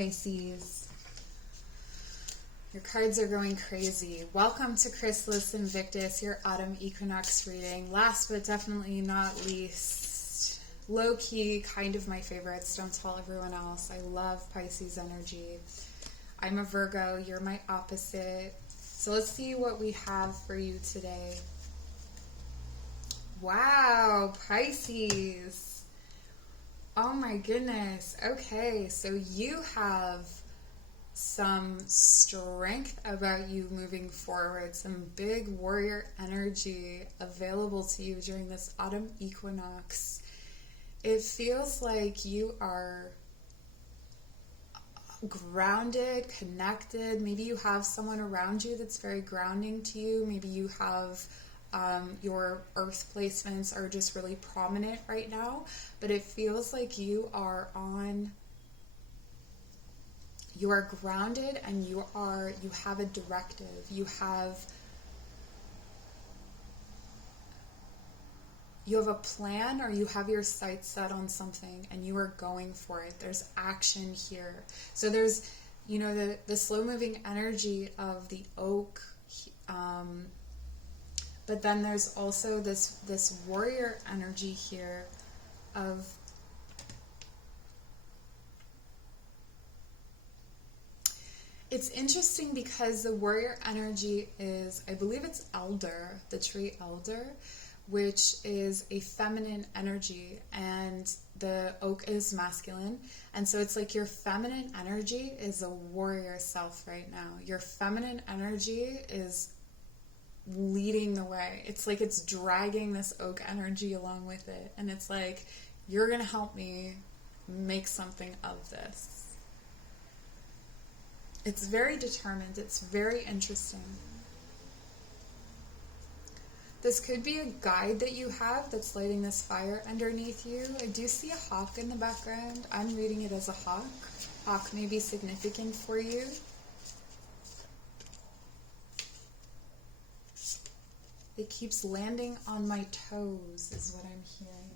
Pisces, your cards are going crazy. Welcome to Chrysalis Invictus, your autumn equinox reading. Last but definitely not least, low-key, kind of my favorites. Don't tell everyone else. I love Pisces energy. I'm a Virgo. You're my opposite. So let's see what we have for you today. Wow, Pisces. Oh my goodness. Okay, so you have some strength about you moving forward, some big warrior energy available to you during this autumn equinox. It feels like you are grounded, connected. Maybe you have someone around you that's very grounding to you. Maybe you have your earth placements are just really prominent right now, but it feels like you are grounded and you have a directive. You have a plan, or you have your sights set on something and you are going for it. There's action here. So there's, the slow moving energy of the oak, but then there's also this warrior energy here of it's interesting because the warrior energy is, I believe it's elder, the tree elder, which is a feminine energy, and the oak is masculine. And so it's like your feminine energy is a warrior self right now. Your feminine energy is leading the way. It's like it's dragging this oak energy along with it, and it's like, you're gonna help me make something of this. It's very determined. It's very interesting. This could be a guide that you have that's lighting this fire underneath you. I do see a hawk in the background. I'm reading it as a hawk. Hawk may be significant for you. It keeps landing on my toes, is what I'm hearing.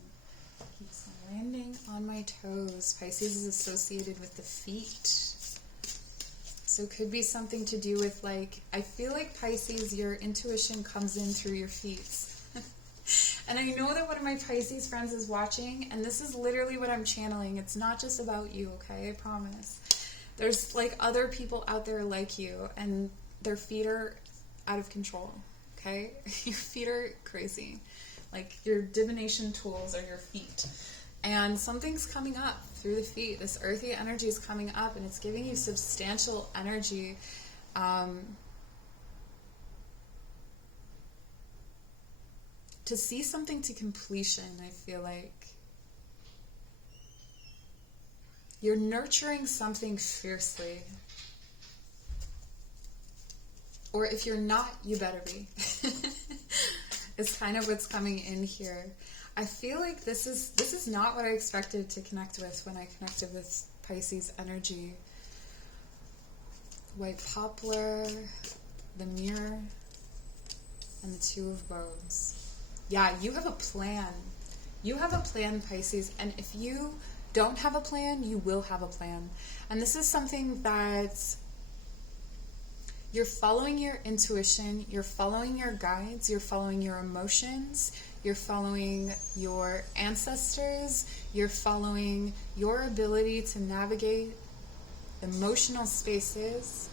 It keeps landing on my toes. Pisces is associated with the feet. So it could be something to do with, like, I feel like Pisces, your intuition comes in through your feet. And I know that one of my Pisces friends is watching, and this is literally what I'm channeling. It's not just about you, okay? I promise. There's, like, other people out there like you, and their feet are out of control. Okay? Your feet are crazy. Like, your divination tools are your feet. And something's coming up through the feet. This earthy energy is coming up, and it's giving you substantial energy. To see something to completion, I feel like. You're nurturing something fiercely. Or if you're not, you better be. It's kind of what's coming in here. I feel like this is not what I expected to connect with when I connected with Pisces energy. White poplar, the mirror, and the two of bows. Yeah, you have a plan. You have a plan, Pisces, and if you don't have a plan, you will have a plan. And this is something that you're following your intuition, you're following your guides, you're following your emotions, you're following your ancestors, you're following your ability to navigate emotional spaces.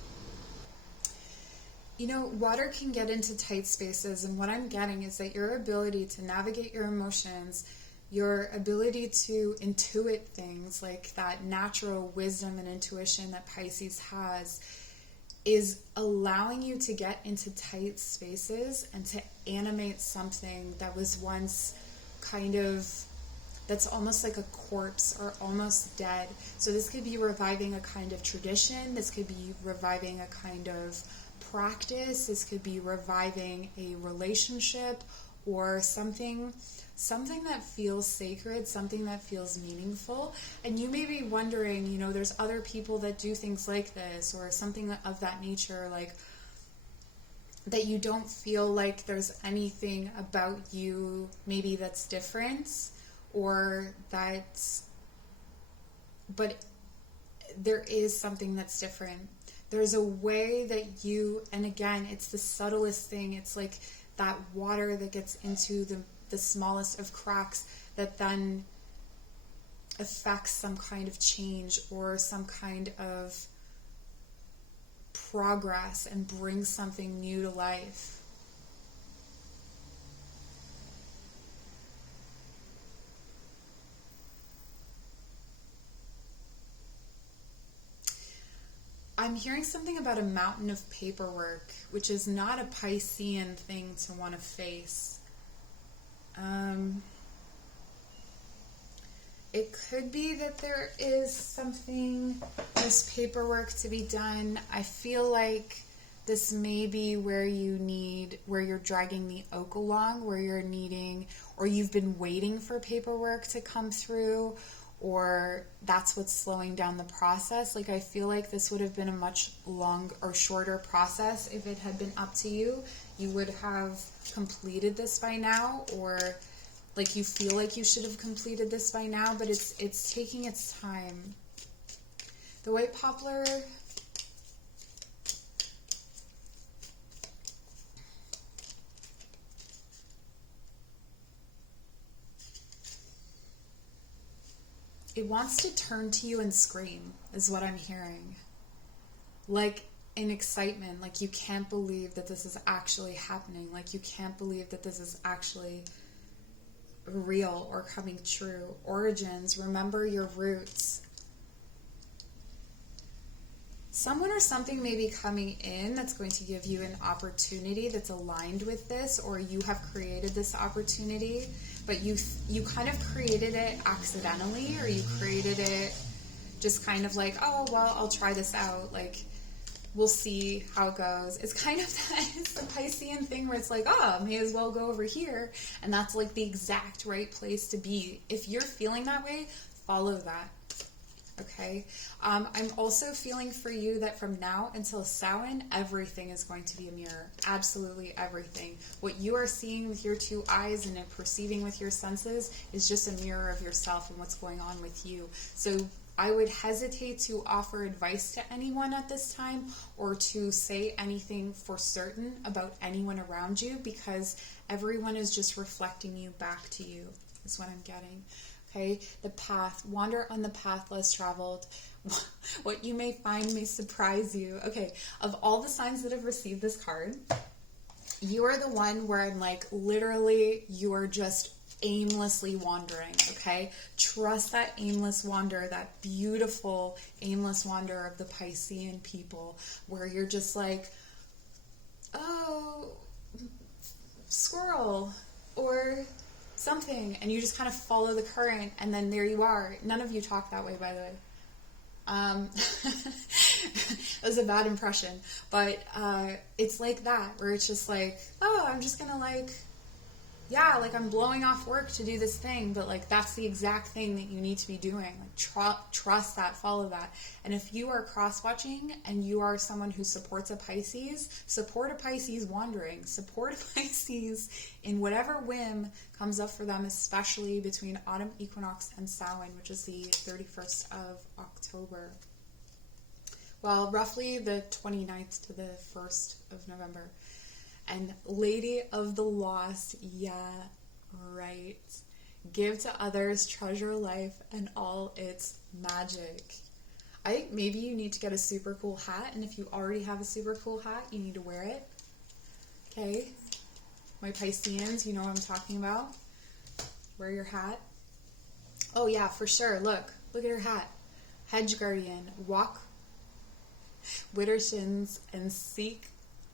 Water can get into tight spaces, and what I'm getting is that your ability to navigate your emotions, your ability to intuit things, like that natural wisdom and intuition that Pisces has, is allowing you to get into tight spaces and to animate something that was once kind of, that's almost like a corpse or almost dead. So this could be reviving a kind of tradition, this could be reviving a kind of practice, this could be reviving a relationship or something that feels sacred, something that feels meaningful. And you may be wondering, there's other people that do things like this or something of that nature, like that you don't feel like there's anything about you maybe that's different, or that, but there is something that's different. There's a way that you, and again, it's the subtlest thing. It's like that water that gets into the smallest of cracks that then affects some kind of change or some kind of progress and brings something new to life. I'm hearing something about a mountain of paperwork, which is not a Piscean thing to want to face. It could be that there is something, there's paperwork to be done. I feel like this may be where you're dragging the oak along, where you're needing, or you've been waiting for paperwork to come through, or that's what's slowing down the process. Like, I feel like this would have been a much longer or shorter process if it had been up to you. You would have completed this by now, or like you feel like you should have completed this by now, but it's taking its time. The white poplar, it wants to turn to you and scream, is what I'm hearing. Like in excitement, like you can't believe that this is actually happening. Like you can't believe that this is actually real or coming true. Origins, remember your roots. Someone or something may be coming in that's going to give you an opportunity that's aligned with this, or you have created this opportunity, but you kind of created it accidentally, or you created it just kind of like, oh, well, I'll try this out. Like, we'll see how it goes. It's kind of it's the Piscean thing where it's like, oh, may as well go over here. And that's like the exact right place to be. If you're feeling that way, follow that. Okay? I'm also feeling for you that from now until Samhain, everything is going to be a mirror. Absolutely everything. What you are seeing with your two eyes and perceiving with your senses is just a mirror of yourself and what's going on with you. So I would hesitate to offer advice to anyone at this time, or to say anything for certain about anyone around you, because everyone is just reflecting you back to you, is what I'm getting. Okay, the path. Wander on the path less traveled. What you may find may surprise you. Okay, of all the signs that have received this card, you are the one where I'm like, literally, you are just aimlessly wandering, okay? Trust that aimless wander, that beautiful aimless wander of the Piscean people, where you're just like, oh, squirrel, or something, and you just kind of follow the current, and then there you are. None of you talk that way, by the way. It was a bad impression, but it's like that, where it's just like, oh, I'm just gonna like, yeah, like I'm blowing off work to do this thing, but like that's the exact thing that you need to be doing. Like trust that, follow that. And if you are cross-watching and you are someone who supports a Pisces, support a Pisces wandering, support a Pisces in whatever whim comes up for them, especially between autumn equinox and Samhain, which is the 31st of October. Well, roughly the 29th to the 1st of November. And Lady of the Lost, yeah, right. Give to others, treasure life, and all its magic. I think maybe you need to get a super cool hat, and if you already have a super cool hat, you need to wear it. Okay? My Pisceans, you know what I'm talking about. Wear your hat. Oh yeah, for sure. Look at her hat. Hedge guardian, walk widdershins and seek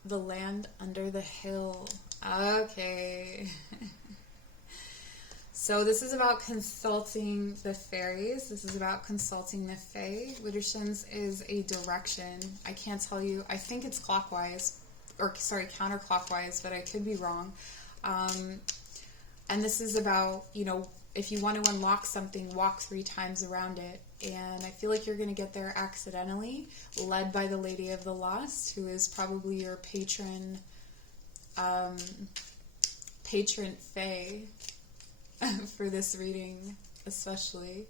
the land under the hill. Okay. So this is about consulting the fairies. This is about consulting the fae. Widdershins is a direction. I can't tell you. I think it's clockwise, or sorry, counterclockwise, but I could be wrong. And this is about, you know, if you want to unlock something, walk 3 times around it. And I feel like you're going to get there accidentally, led by the Lady of the Lost, who is probably your patron fae for this reading, especially.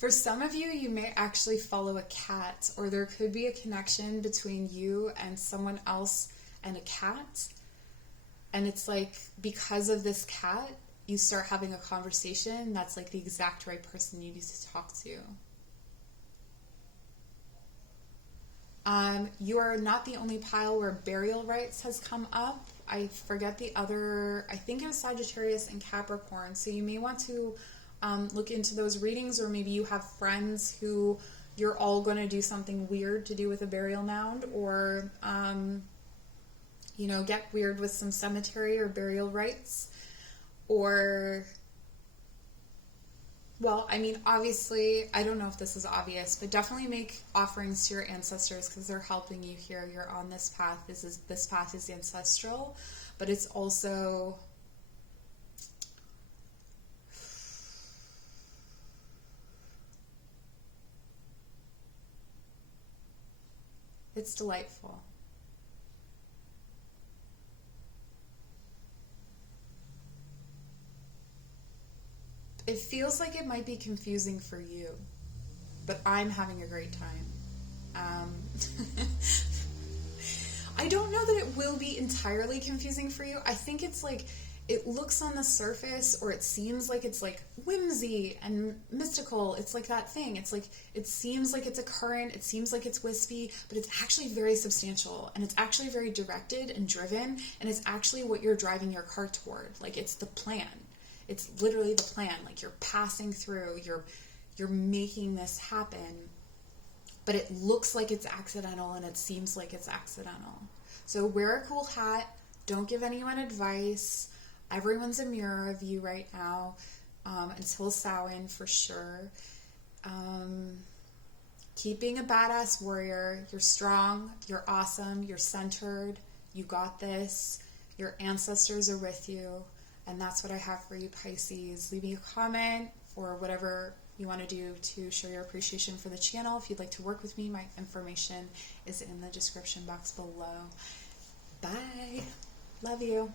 For some of you, you may actually follow a cat, or there could be a connection between you and someone else and a cat. And it's like, because of this cat, you start having a conversation that's like the exact right person you need to talk to. You are not the only pile where burial rites has come up. I forget the other, I think it was Sagittarius and Capricorn. So you may want to look into those readings, or maybe you have friends who you're all going to do something weird to do with a burial mound, or, you know, get weird with some cemetery or burial rites. Or, well, I mean, obviously, I don't know if this is obvious, but definitely make offerings to your ancestors because they're helping you here. You're on this path. This path is ancestral, but it's also, it's delightful. It feels like it might be confusing for you, but I'm having a great time. I don't know that it will be entirely confusing for you. I think it's like, it looks on the surface, or it seems like it's like whimsy and mystical. It's like that thing. It's like, it seems like it's a current, it seems like it's wispy, but it's actually very substantial, and it's actually very directed and driven, and it's actually what you're driving your car toward. Like, it's the plan. It's literally the plan. Like, you're passing through, you're making this happen, but it looks like it's accidental and it seems like it's accidental. So wear a cool hat. Don't give anyone advice. Everyone's a mirror of you right now, until Samhain for sure. Keep being a badass warrior. You're strong. You're awesome. You're centered. You got this. Your ancestors are with you. And that's what I have for you, Pisces. Leave me a comment or whatever you want to do to show your appreciation for the channel. If you'd like to work with me, my information is in the description box below. Bye. Love you.